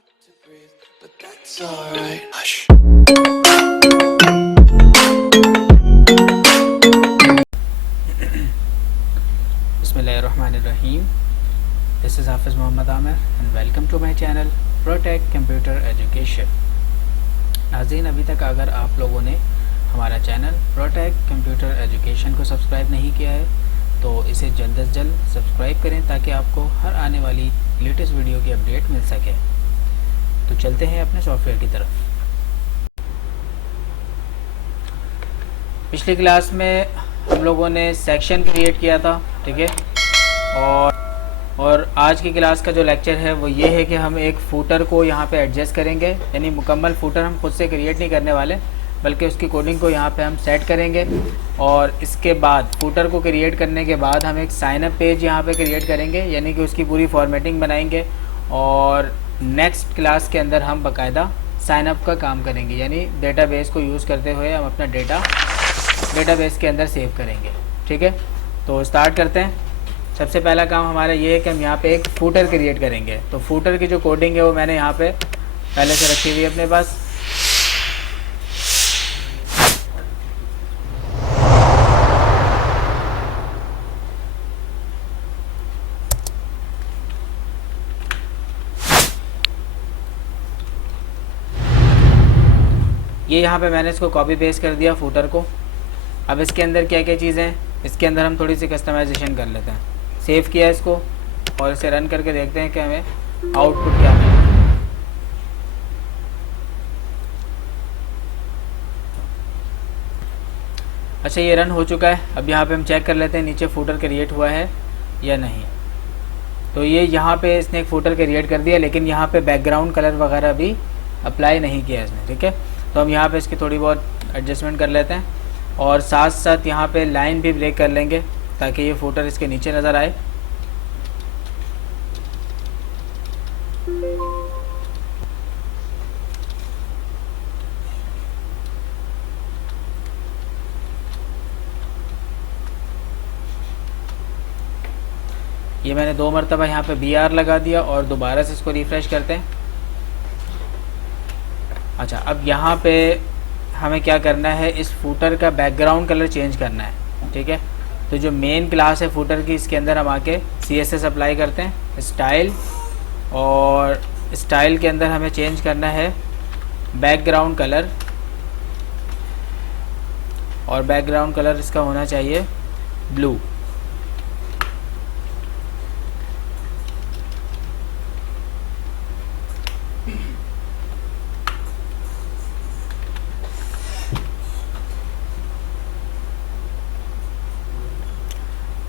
to breathe, but that's alright. Hush. Bismillahirrahmanirrahim. This is Hafiz Muhammad Amir and welcome to my channel Protech Computer Education. नाज़रीन, अभी तक अगर आप लोगों ने हमारा चैनल प्रोटेक कंप्यूटर एजुकेशन को सब्सक्राइब नहीं किया है तो इसे जल्द से जल्द सब्सक्राइब करें ताकि आपको हर आने वाली लेटेस्ट वीडियो की अपडेट मिल सके। तो चलते हैं अपने सॉफ्टवेयर की तरफ। पिछली क्लास में हम लोगों ने सेक्शन क्रिएट किया था, ठीक है। और आज की क्लास का जो लेक्चर है वो ये है कि हम एक फूटर को यहाँ पे एडजस्ट करेंगे, यानी मुकम्मल फूटर हम खुद से क्रिएट नहीं करने वाले बल्कि उसकी कोडिंग को यहाँ पे हम सेट करेंगे। और इसके बाद फूटर को क्रिएट करने के बाद हम एक साइन अप पेज यहाँ पे क्रिएट करेंगे, यानी कि उसकी पूरी फॉर्मेटिंग बनाएंगे। और नेक्स्ट क्लास के अंदर हम बाकायदा साइन अप का काम करेंगे, यानी डेटाबेस को यूज़ करते हुए हम अपना डेटा डेटाबेस के अंदर सेव करेंगे, ठीक है। तो स्टार्ट करते हैं। सबसे पहला काम हमारा ये है कि हम यहाँ पे एक फूटर क्रिएट करेंगे। तो फूटर की जो कोडिंग है वो मैंने यहाँ पे पहले से रखी हुई है अपने पास। ये यहाँ पे मैंने इसको कॉपी पेस्ट कर दिया फूटर को। अब इसके अंदर क्या क्या चीज़ें हैं, इसके अंदर हम थोड़ी सी कस्टमाइजेशन कर लेते हैं। सेव किया इसको और इसे रन करके देखते हैं कि हमें आउटपुट क्या मिलेगा। अच्छा, ये रन हो चुका है। अब यहाँ पे हम चेक कर लेते हैं नीचे फूटर क्रिएट हुआ है या नहीं। तो ये यहाँ पे इसने एक फूटर क्रिएट कर दिया, लेकिन यहाँ पे बैकग्राउंड कलर वगैरह भी अप्लाई नहीं किया इसने, ठीक है। तो हम यहाँ पे इसकी थोड़ी बहुत एडजस्टमेंट कर लेते हैं और साथ साथ यहाँ पे लाइन भी ब्रेक कर लेंगे ताकि ये फूटर इसके नीचे नज़र आए। ये मैंने 2 मरतबा यहाँ पे BR लगा दिया और दोबारा से इसको रिफ़्रेश करते हैं। अच्छा, अब यहाँ पे हमें क्या करना है, इस फूटर का बैकग्राउंड कलर चेंज करना है, ठीक है। तो जो मेन क्लास है फूटर की, इसके अंदर हम आके CSS अप्लाई करते हैं, स्टाइल, और स्टाइल के अंदर हमें चेंज करना है बैकग्राउंड कलर, और बैकग्राउंड कलर इसका होना चाहिए ब्लू।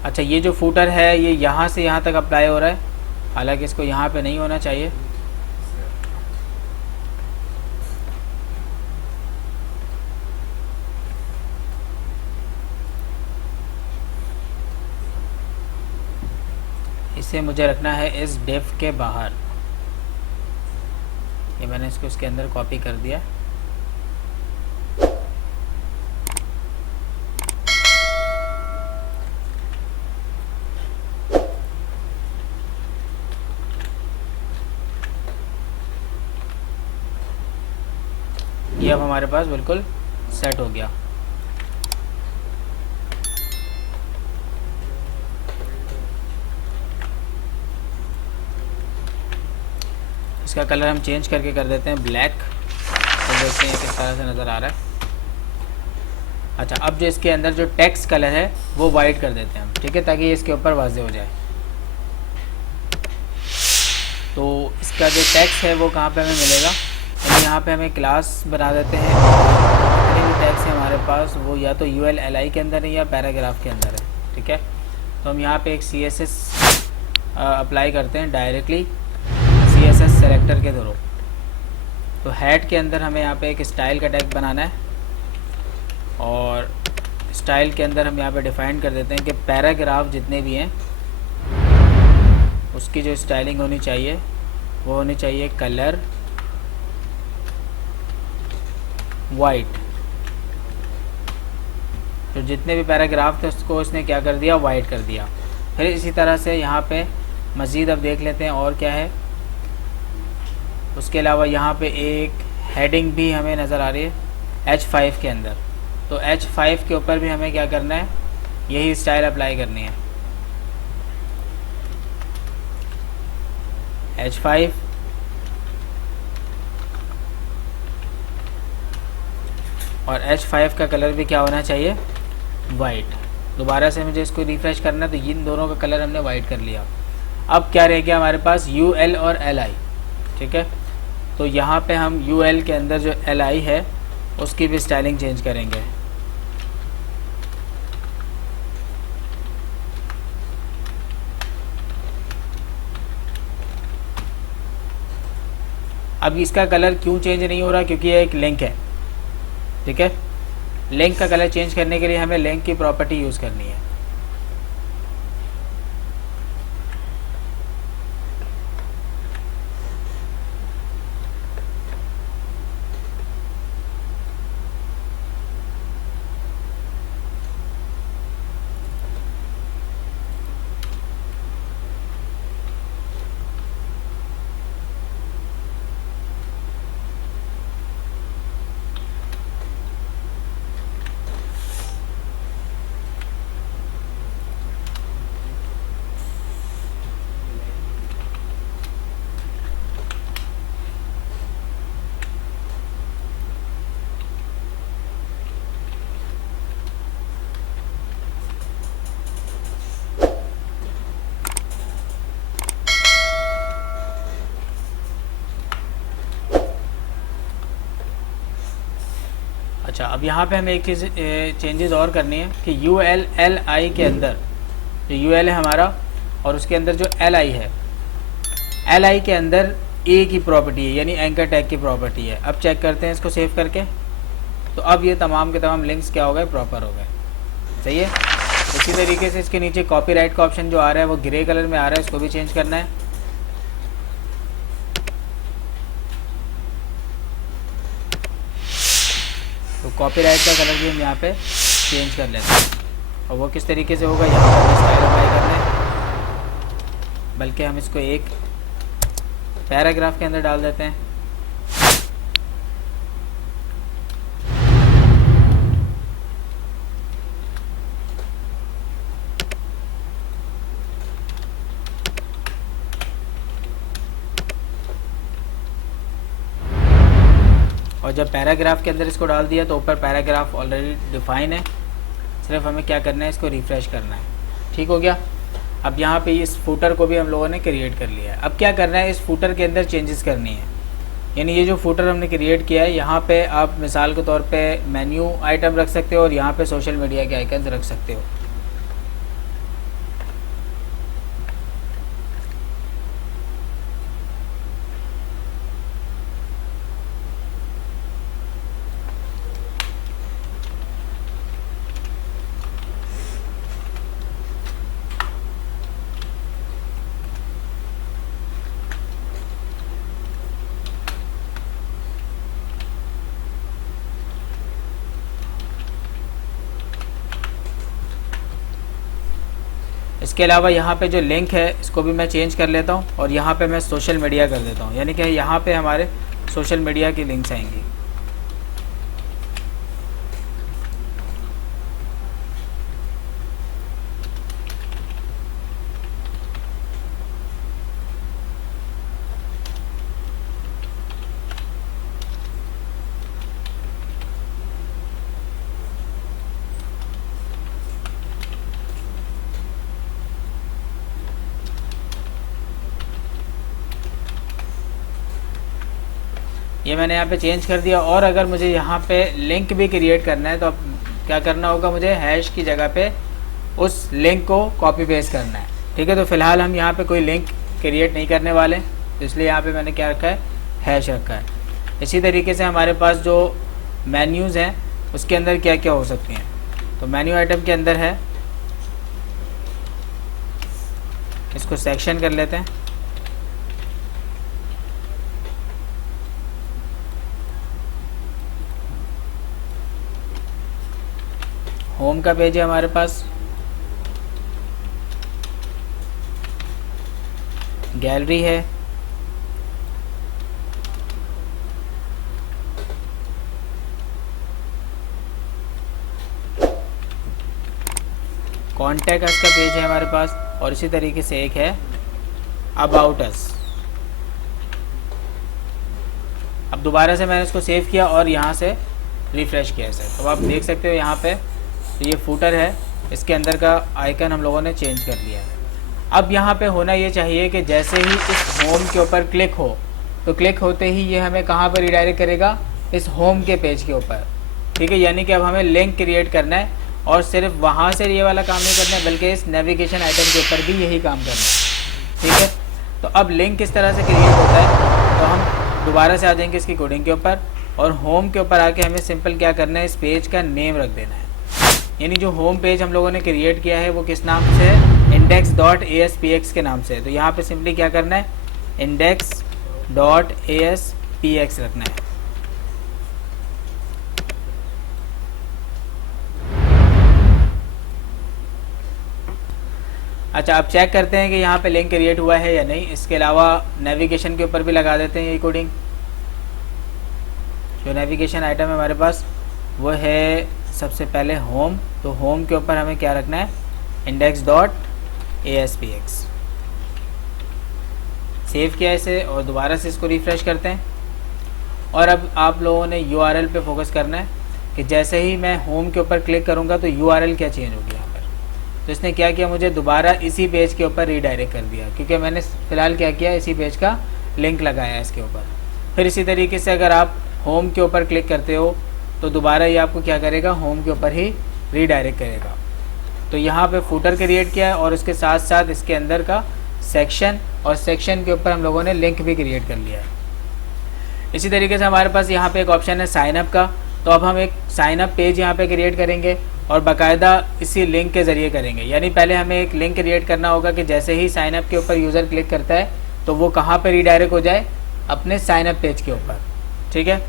अच्छा, ये जो फूटर है ये यहाँ से यहाँ तक अप्लाई हो रहा है, हालांकि इसको यहाँ पे नहीं होना चाहिए। इसे मुझे रखना है इस डेफ के बाहर। ये मैंने इसको इसके अंदर कॉपी कर दिया। ये अब हमारे पास बिल्कुल सेट हो गया। इसका कलर हम चेंज करके कर देते हैं ब्लैक, तो देखते हैं किस तरह से नज़र आ रहा है। अच्छा, अब जो इसके अंदर जो टेक्स्ट कलर है वो वाइट कर देते हैं हम, ठीक है, ताकि ये इसके ऊपर वाज़ेह हो जाए। तो इसका जो टेक्स्ट है वो कहाँ पे हमें मिलेगा, तो यहाँ पे हमें क्लास बना देते हैं। जितने भी टैग्स है हमारे पास वो या तो ULLI के अंदर है या पैराग्राफ के अंदर है, ठीक है। तो हम यहाँ पे एक CSS अप्लाई करते हैं डायरेक्टली CSS सेलेक्टर के थ्रू। तो हेड के अंदर हमें यहाँ पे एक स्टाइल का टैग बनाना है और स्टाइल के अंदर हम यहाँ पे डिफ़ाइन कर देते हैं कि पैराग्राफ जितने भी हैं उसकी जो स्टाइलिंग होनी चाहिए वो होनी चाहिए कलर वाइट। तो जितने भी पैराग्राफ थे उसको इसने क्या कर दिया, वाइट कर दिया। फिर इसी तरह से यहाँ पे मज़ीद अब देख लेते हैं और क्या है। उसके अलावा यहाँ पे एक हेडिंग भी हमें नज़र आ रही है H5 के अंदर। तो H5 के ऊपर भी हमें क्या करना है, यही स्टाइल अप्लाई करनी है। H5 और H5 का कलर भी क्या होना चाहिए, वाइट। दोबारा से मुझे इसको रिफ्रेश करना है, तो इन दोनों का कलर हमने वाइट कर लिया। अब क्या रह गया हमारे पास, UL और LI, ठीक है। तो यहाँ पे हम UL के अंदर जो LI है उसकी भी स्टाइलिंग चेंज करेंगे। अब इसका कलर क्यों चेंज नहीं हो रहा, क्योंकि ये एक लिंक है, ठीक है। लिंक का कलर चेंज करने के लिए हमें लिंक की प्रॉपर्टी यूज़ करनी है। अच्छा, अब यहाँ पे हमें एक चीज़ चेंजेस और करनी है कि UL के अंदर जो UL है हमारा और उसके अंदर जो LI है, LI के अंदर A की प्रॉपर्टी है, यानी एंकर टैग की प्रॉपर्टी है। अब चेक करते हैं इसको सेव करके, तो अब ये तमाम के तमाम लिंक्स क्या हो गए, प्रॉपर हो गए, सही है। इसी तरीके से इसके नीचे कॉपीराइट का ऑप्शन जो आ रहा है वो ग्रे कलर में आ रहा है, इसको भी चेंज करना है। तो कॉपीराइट का कलर भी हम यहाँ पे चेंज कर लेते हैं, और वो किस तरीके से होगा, यहाँ पर स्टाइल अप्लाई करना है। बल्कि हम इसको एक पैराग्राफ के अंदर डाल देते हैं। और जब पैराग्राफ के अंदर इसको डाल दिया तो ऊपर पैराग्राफ ऑलरेडी डिफाइन है, सिर्फ हमें क्या करना है, इसको रिफ़्रेश करना है। ठीक हो गया। अब यहाँ पे इस फूटर को भी हम लोगों ने क्रिएट कर लिया है। अब क्या करना है, इस फूटर के अंदर चेंजेस करनी है। यानी ये जो फूटर हमने क्रिएट किया है, यहाँ पे आप मिसाल के तौर पे मेन्यू आइटम रख सकते हो और यहाँ पे सोशल मीडिया के आइकन्स रख सकते हो। इसके अलावा यहाँ पे जो लिंक है इसको भी मैं चेंज कर लेता हूँ और यहाँ पे मैं सोशल मीडिया कर देता हूँ, यानी कि यहाँ पे हमारे सोशल मीडिया की लिंक्स आएंगी। ये मैंने यहाँ पे चेंज कर दिया। और अगर मुझे यहाँ पे लिंक भी क्रिएट करना है तो अब क्या करना होगा, मुझे हैश की जगह पे उस लिंक को कॉपी पेस्ट करना है। ठीक है, तो फिलहाल हम यहाँ पे कोई लिंक क्रिएट नहीं करने वाले, तो इसलिए यहाँ पे मैंने क्या रखा है, हैश रखा है। इसी तरीके से हमारे पास जो मेन्यूज़ हैं उसके अंदर क्या क्या हो सकती हैं, तो मेन्यू आइटम के अंदर है, इसको सेक्शन कर लेते हैं। होम का पेज है हमारे पास, गैलरी है, कॉन्टैक्ट अस का पेज है हमारे पास, और इसी तरीके से एक है अबाउट अस। अब दोबारा से मैंने इसको सेव किया और यहाँ से रिफ़्रेश किया इसे, तो आप देख सकते हो यहाँ पे तो ये फूटर है, इसके अंदर का आइकन हम लोगों ने चेंज कर लिया है। अब यहाँ पे होना ये चाहिए कि जैसे ही इस होम के ऊपर क्लिक हो तो क्लिक होते ही ये हमें कहाँ पर रिडायरेक्ट करेगा, इस होम के पेज के ऊपर। ठीक है, यानी कि अब हमें लिंक क्रिएट करना है और सिर्फ वहाँ से ये वाला काम नहीं करना है, बल्कि इस नेविगेशन आइटम के ऊपर भी यही काम करना है। ठीक है, तो अब लिंक किस तरह से क्रिएट होता है, तो हम दोबारा से आ जाएंगे इसकी कोडिंग के ऊपर, और होम के ऊपर आके हमें सिंपल क्या करना है, इस पेज का नेम रख देना है। यानी जो होम पेज हम लोगों ने क्रिएट किया है वो किस नाम से है, index.aspx के नाम से है। तो यहाँ पे सिंपली क्या करना है, index.aspx रखना है। अच्छा, अब चेक करते हैं कि यहाँ पे लिंक क्रिएट हुआ है या नहीं। इसके अलावा नेविगेशन के ऊपर भी लगा देते हैं ये कोडिंग। जो नेविगेशन आइटम है हमारे पास वो है सबसे पहले होम, तो होम के ऊपर हमें क्या रखना है, index.aspx। सेव किया इसे और दोबारा से इसको रिफ़्रेश करते हैं। और अब आप लोगों ने URL पे फोकस करना है कि जैसे ही मैं होम के ऊपर क्लिक करूँगा तो URL क्या चेंज होगी यहाँ पर। तो इसने क्या किया, मुझे दोबारा इसी पेज के ऊपर रीडायरेक्ट कर दिया, क्योंकि मैंने फ़िलहाल क्या किया, इसी पेज का लिंक लगाया है इसके ऊपर। फिर इसी तरीके से अगर आप होम के ऊपर क्लिक करते हो तो दोबारा ये आपको क्या करेगा, होम के ऊपर ही रीडायरेक्ट करेगा। तो यहाँ पे फूटर क्रिएट किया है और उसके साथ साथ इसके अंदर का सेक्शन, और सेक्शन के ऊपर हम लोगों ने लिंक भी क्रिएट कर लिया है। इसी तरीके से हमारे पास यहाँ पे एक ऑप्शन है साइन अप का, तो अब हम एक साइन अप पेज यहाँ पे क्रिएट करेंगे और बाकायदा इसी लिंक के ज़रिए करेंगे। यानी पहले हमें एक लिंक क्रिएट करना होगा कि जैसे ही साइन अप के ऊपर यूज़र क्लिक करता है तो वो कहाँ पे रीडायरेक्ट हो जाए, अपने साइन अप पेज के ऊपर। ठीक है,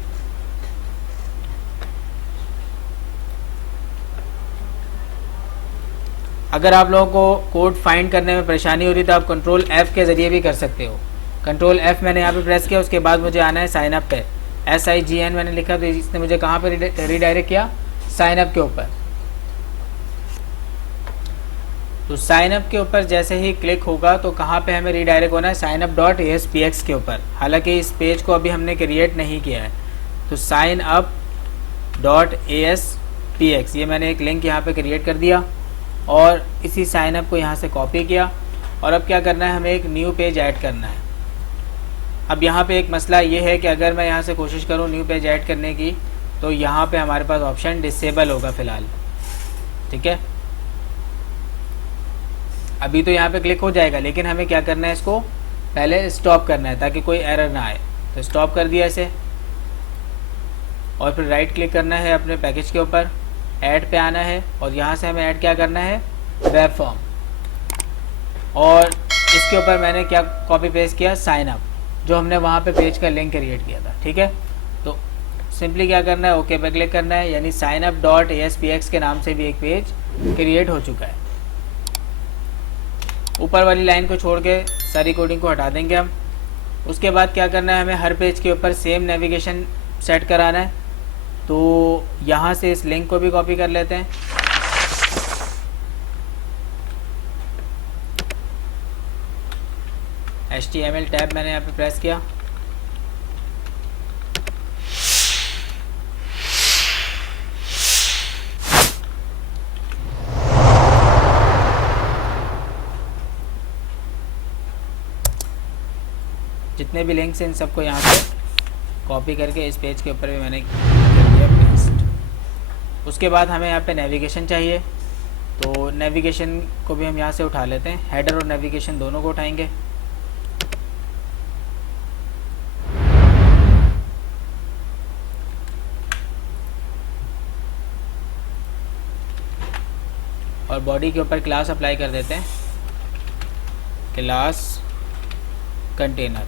अगर आप लोगों को कोड फाइंड करने में परेशानी हो रही तो आप कंट्रोल F के ज़रिए भी कर सकते हो। कंट्रोल F मैंने यहाँ पे प्रेस किया, उसके बाद मुझे आना है साइन अप पे, SIGN मैंने लिखा, तो इसने मुझे कहाँ पे रीडायरेक्ट किया, साइन अप के ऊपर। तो साइन अप के ऊपर जैसे ही क्लिक होगा तो कहाँ पे हमें रीडायरेक्ट होना है, signup.aspx के ऊपर। हालांकि इस पेज को अभी हमने क्रिएट नहीं किया है, तो signup.aspx ये मैंने एक लिंक यहाँ पे क्रिएट कर दिया और इसी साइन अप को यहाँ से कॉपी किया। और अब क्या करना है, हमें एक न्यू पेज ऐड करना है। अब यहाँ पे एक मसला ये है कि अगर मैं यहाँ से कोशिश करूँ न्यू पेज ऐड करने की, तो यहाँ पे हमारे पास ऑप्शन डिसेबल होगा फ़िलहाल। ठीक है, अभी तो यहाँ पे क्लिक हो जाएगा, लेकिन हमें क्या करना है, इसको पहले स्टॉप करना है ताकि कोई एरर ना आए। तो स्टॉप कर दिया इसे और फिर राइट क्लिक करना है अपने पैकेज के ऊपर, ऐड पे आना है और यहाँ से हमें ऐड क्या करना है, वेब फॉर्म। और इसके ऊपर मैंने क्या कॉपी पेस्ट किया, साइन अप, जो हमने वहाँ पे पेज का लिंक क्रिएट किया था। ठीक है, तो सिंपली क्या करना है, ओके पे क्लिक करना है, यानी signup.aspx के नाम से भी एक पेज क्रिएट हो चुका है। ऊपर वाली लाइन को छोड़ के सारी कोडिंग को हटा देंगे हम। उसके बाद क्या करना है, हमें हर पेज के ऊपर सेम नेविगेशन सेट कराना है। तो यहाँ से इस लिंक को भी कॉपी कर लेते हैं, HTML टैब मैंने यहाँ पे प्रेस किया, जितने भी लिंक्स हैं इन सबको यहाँ से कॉपी करके इस पेज के ऊपर भी मैंने कर दिया पेस्ट। उसके बाद हमें यहाँ पे नेविगेशन चाहिए, तो नेविगेशन को भी हम यहाँ से उठा लेते हैं, हेडर और नेविगेशन दोनों को उठाएंगे। और बॉडी के ऊपर क्लास अप्लाई कर देते हैं, क्लास कंटेनर।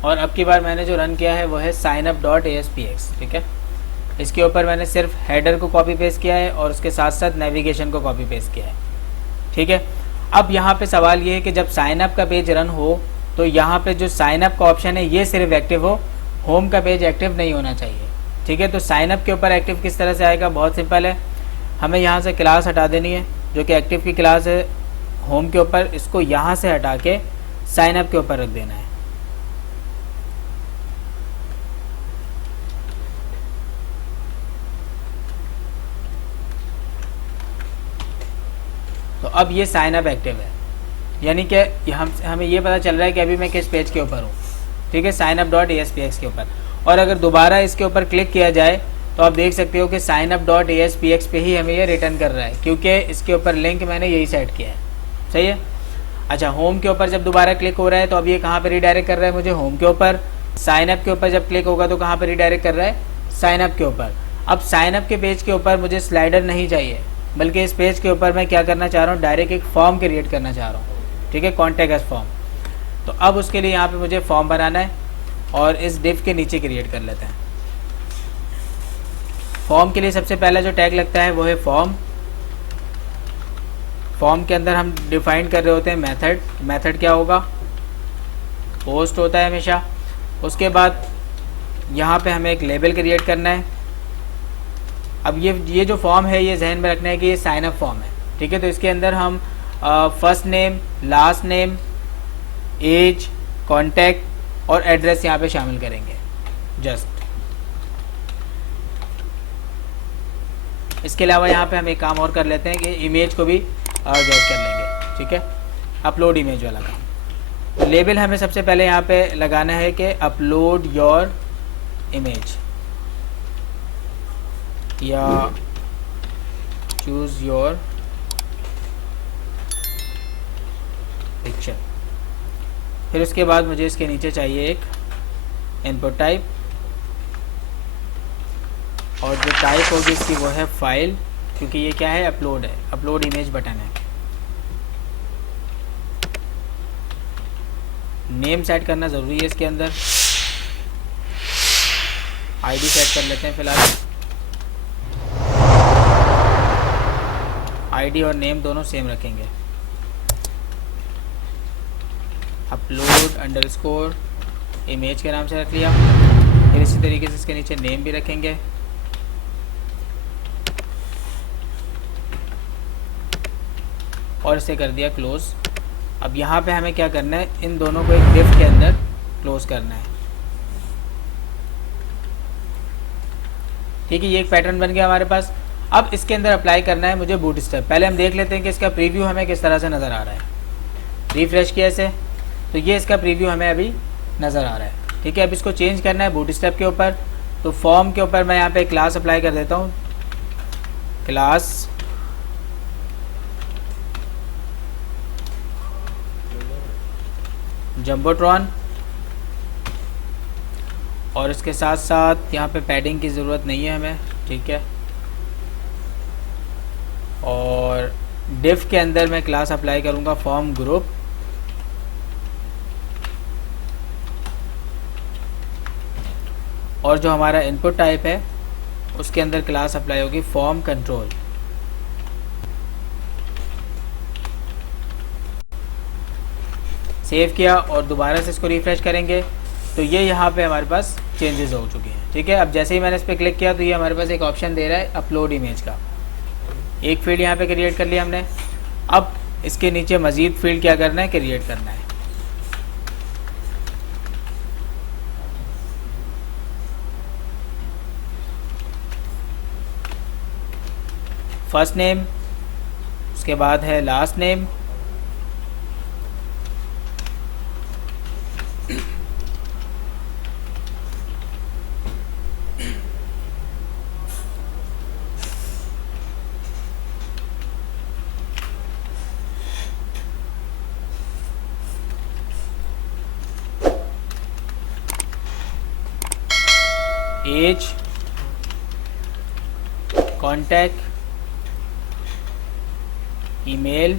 और अब की बार मैंने जो रन किया है वो है signup.aspx। ठीक है, इसके ऊपर मैंने सिर्फ हेडर को कॉपी पेस्ट किया है और उसके साथ साथ नेविगेशन को कॉपी पेस्ट किया है। ठीक है, अब यहाँ पे सवाल ये है कि जब साइन अप का पेज रन हो तो यहाँ पे जो साइन अप का ऑप्शन है ये सिर्फ एक्टिव हो, होम का पेज एक्टिव नहीं होना चाहिए। ठीक है, तो साइन अप के ऊपर एक्टिव किस तरह से आएगा, बहुत सिंपल है। हमें यहाँ से क्लास हटा देनी है जो कि एक्टिव की क्लास है होम के ऊपर, इसको यहाँ से हटा के साइन अप के ऊपर रख देना है। तो अब ये साइन अप एक्टिव है, यानी कि हमें ये पता चल रहा है कि अभी मैं किस पेज के ऊपर हूँ। ठीक है, साइन अप डॉट ASPX के ऊपर। और अगर दोबारा इसके ऊपर क्लिक किया जाए तो आप देख सकते हो कि साइन अप डॉट ASPX पे ही हमें ये रिटर्न कर रहा है, क्योंकि इसके ऊपर लिंक मैंने यही सेट किया है। सही है। अच्छा, होम के ऊपर जब दोबारा क्लिक हो रहा है तो अब ये कहाँ पर रिडायरेक्ट कर रहा है मुझे, होम के ऊपर। साइन अप के ऊपर जब क्लिक होगा तो कहाँ पर रिडायरेक्ट कर रहा है, साइन अप के ऊपर। अब साइन अप के पेज के ऊपर मुझे स्लाइडर नहीं चाहिए, बल्कि इस पेज के ऊपर मैं क्या करना चाह रहा हूँ, डायरेक्ट एक फॉर्म क्रिएट करना चाह रहा हूँ। ठीक है, कॉन्टैक्ट अस फॉर्म। तो अब उसके लिए यहाँ पे मुझे फॉर्म बनाना है और इस डिव के नीचे क्रिएट कर लेते हैं। फॉर्म के लिए सबसे पहला जो टैग लगता है वो है फॉर्म। फॉर्म के अंदर हम डिफाइन कर रहे होते हैं मेथड। मेथड क्या होगा, पोस्ट होता है हमेशा। उसके बाद यहाँ पे हमें एक लेबल क्रिएट करना है। अब ये जो फॉर्म है ये जहन में रखना है कि ये साइन अप फॉर्म है। ठीक है, तो इसके अंदर हम first name, last name, age, contact और एड्रेस यहाँ पे शामिल करेंगे जस्ट। इसके अलावा यहाँ पे हम एक काम और कर लेते हैं कि इमेज को भी गेट कर लेंगे। ठीक है, अपलोड इमेज वाला काम। लेबल हमें सबसे पहले यहाँ पे लगाना है कि अपलोड योर इमेज या चूज योर पिक्चर। फिर उसके बाद मुझे इसके नीचे चाहिए एक इनपुट टाइप, और जो टाइप होगी इसकी वो है फाइल, क्योंकि ये क्या है, अपलोड है, अपलोड इमेज बटन है। नेम सेट करना ज़रूरी है इसके अंदर। आईडी सेट कर लेते हैं फ़िलहाल। आईडी और नेम दोनों सेम रखेंगे। अपलोड अंडरस्कोर इमेज के नाम से रख लिया। फिर इसी तरीके से इसके नीचे नेम भी रखेंगे। और इसे कर दिया क्लोज। अब यहाँ पे हमें क्या करना है, इन दोनों को एक डिफ के अंदर क्लोज करना है। ठीक है, ये एक पैटर्न बन गया हमारे पास। अब इसके अंदर अप्लाई करना है मुझे बूटस्ट्रैप। पहले हम देख लेते हैं कि इसका प्रीव्यू हमें किस तरह से नज़र आ रहा है। रिफ्रेश किया इसे तो ये इसका प्रीव्यू हमें अभी नज़र आ रहा है। ठीक है, अब इसको चेंज करना है बूटस्ट्रैप के ऊपर। तो फॉर्म के ऊपर मैं यहाँ पे क्लास अप्लाई कर देता हूँ, क्लास जम्बोट्रॉन। और इसके साथ साथ यहाँ पे पैडिंग की ज़रूरत नहीं है हमें। ठीक है, और डिफ के अंदर मैं क्लास अप्लाई करूँगा फॉर्म ग्रुप। और जो हमारा इनपुट टाइप है उसके अंदर क्लास अप्लाई होगी फॉर्म कंट्रोल। सेव किया और दोबारा से इसको रिफ्रेश करेंगे तो ये यहाँ पे हमारे पास चेंजेस हो चुके हैं। ठीक है, अब जैसे ही मैंने इस पर क्लिक किया तो ये हमारे पास एक ऑप्शन दे रहा है अपलोड इमेज का। एक फील्ड यहाँ पे क्रिएट कर लिया हमने। अब इसके नीचे मज़ीद फील्ड क्या करना है, क्रिएट करना है। फर्स्ट नेम, उसके बाद है last name, age, contact, email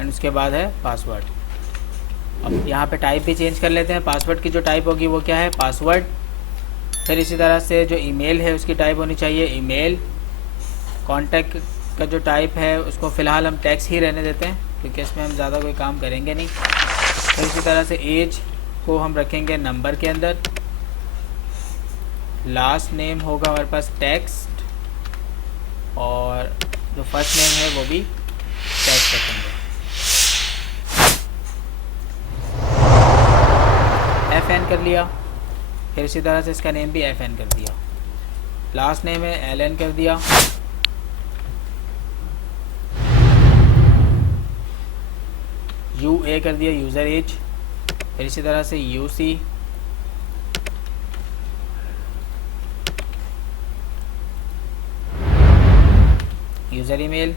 and उसके बाद है पासवर्ड। अब यहाँ पे टाइप भी चेंज कर लेते हैं। पासवर्ड की जो टाइप होगी वो क्या है, पासवर्ड। फिर इसी तरह से जो ईमेल है उसकी टाइप होनी चाहिए ईमेल। कॉन्टैक्ट का जो टाइप है उसको फ़िलहाल हम टेक्स्ट ही रहने देते हैं, क्योंकि इसमें हम ज़्यादा कोई काम करेंगे नहीं। तो इसी तरह से एज को हम रखेंगे नंबर के अंदर, लास्ट नेम होगा हमारे पास टेक्स्ट, और जो फर्स्ट नेम है वो भी टेक्स्ट रखेंगे। FN कर लिया, फिर इसी तरह से इसका नेम भी FN कर दिया, लास्ट नेम है LN कर दिया, UA कर दिया यूज़र एज, फिर इसी तरह से UC, user email,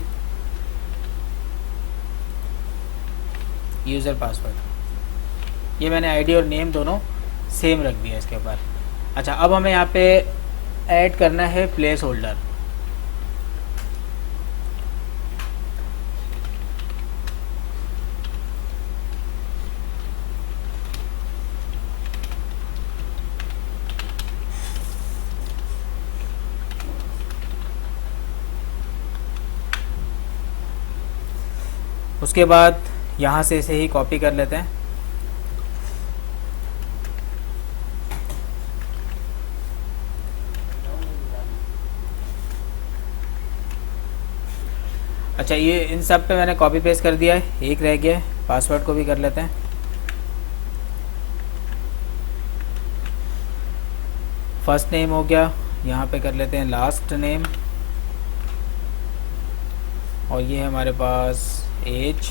user password. ये मैंने आईडी और नेम दोनों सेम रख दिया इसके ऊपर। अच्छा, अब हमें यहाँ पे ऐड करना है प्लेस होल्डर। उसके बाद यहाँ से इसे ही कॉपी कर लेते हैं। अच्छा, ये इन सब पे मैंने कॉपी पेस्ट कर दिया है, एक रह गया है, पासवर्ड को भी कर लेते हैं। फर्स्ट नेम हो गया, यहाँ पे कर लेते हैं लास्ट नेम, और ये है हमारे पास एज,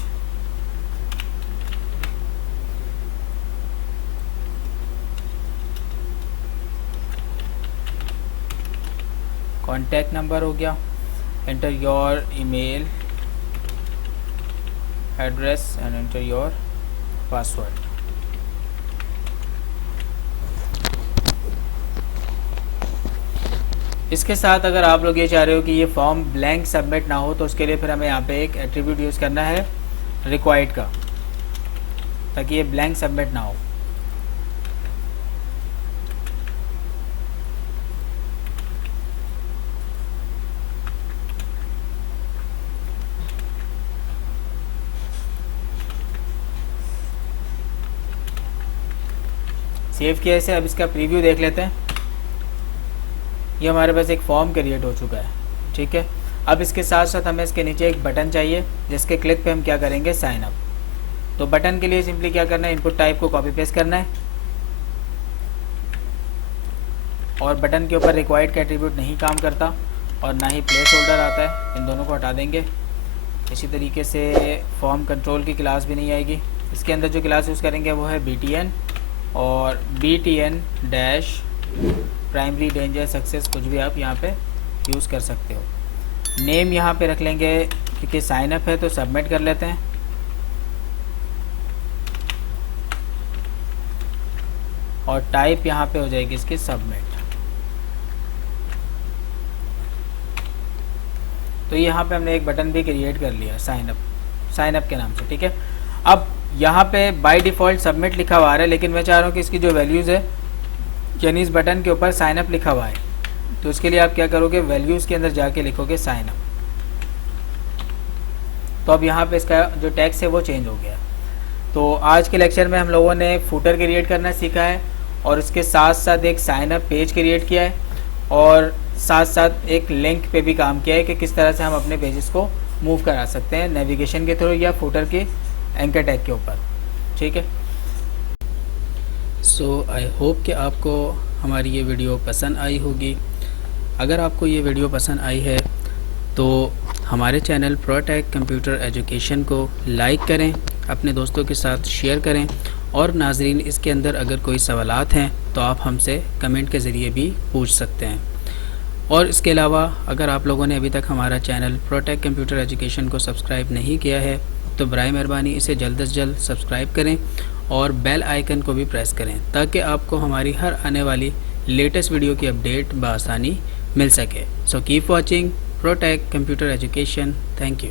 कॉन्टैक्ट नंबर हो गया, enter your email address and enter your password. इसके साथ अगर आप लोग ये चाह रहे हो कि ये फॉर्म ब्लैंक सबमिट ना हो, तो उसके लिए फिर हमें यहाँ पे एक एट्रीब्यूट यूज़ करना है रिक्वायर्ड का, ताकि ये ब्लैंक सबमिट ना हो। सेव किया इसे, अब इसका प्रीव्यू देख लेते हैं। ये हमारे पास एक फॉर्म क्रिएट हो चुका है, ठीक है। अब इसके साथ साथ हमें इसके नीचे एक बटन चाहिए, जिसके क्लिक पे हम क्या करेंगे, साइन अप। तो बटन के लिए सिंपली क्या करना है, इनपुट टाइप को कॉपी पेस्ट करना है, और बटन के ऊपर रिक्वायर्ड का एट्रीब्यूट नहीं काम करता और ना ही प्लेस होल्डर आता है, इन दोनों को हटा देंगे। इसी तरीके से फॉर्म कंट्रोल की क्लास भी नहीं आएगी। इसके अंदर जो क्लास यूज़ करेंगे वो है BTN और BTN dash primary danger success, कुछ भी आप यहाँ पे यूज़ कर सकते हो। नेम यहाँ पे रख लेंगे, क्योंकि साइन अप है तो सबमिट कर लेते हैं। और टाइप यहाँ पे हो जाएगी इसकी सबमिट। तो यहाँ पे हमने एक बटन भी क्रिएट कर लिया साइन अप के नाम से, ठीक है। अब यहाँ पे बाय डिफ़ॉल्ट सबमिट लिखा हुआ है, लेकिन मैं चाह रहा हूँ कि इसकी जो वैल्यूज़ है, यानी इस बटन के ऊपर साइन अप लिखा हुआ है, तो उसके लिए आप क्या करोगे, वैल्यूज़ के अंदर जाके लिखोगे साइन अप। तो अब यहाँ पे इसका जो टेक्स्ट है वो चेंज हो गया। तो आज के लेक्चर में हम लोगों ने फूटर क्रिएट करना सीखा है, और इसके साथ साथ एक साइन अप पेज क्रिएट किया है, और साथ साथ एक लिंक पे भी काम किया है कि किस तरह से हम अपने पेजेस को मूव करा सकते हैं नेविगेशन के थ्रू या फूटर के एंकर टैग के ऊपर, ठीक है। सो आई होप कि आपको हमारी ये वीडियो पसंद आई होगी। अगर आपको ये वीडियो पसंद आई है तो हमारे चैनल प्रोटेक कंप्यूटर एजुकेशन को लाइक करें, अपने दोस्तों के साथ शेयर करें, और नाजरीन इसके अंदर अगर कोई सवालात हैं तो आप हमसे कमेंट के ज़रिए भी पूछ सकते हैं। और इसके अलावा अगर आप लोगों ने अभी तक हमारा चैनल प्रोटेक कंप्यूटर एजुकेशन को सब्सक्राइब नहीं किया है तो बराए मेहरबानी इसे जल्द से जल्द सब्सक्राइब करें और बेल आइकन को भी प्रेस करें, ताकि आपको हमारी हर आने वाली लेटेस्ट वीडियो की अपडेट बआसानी मिल सके। So keep watching protic computer education. Thank you.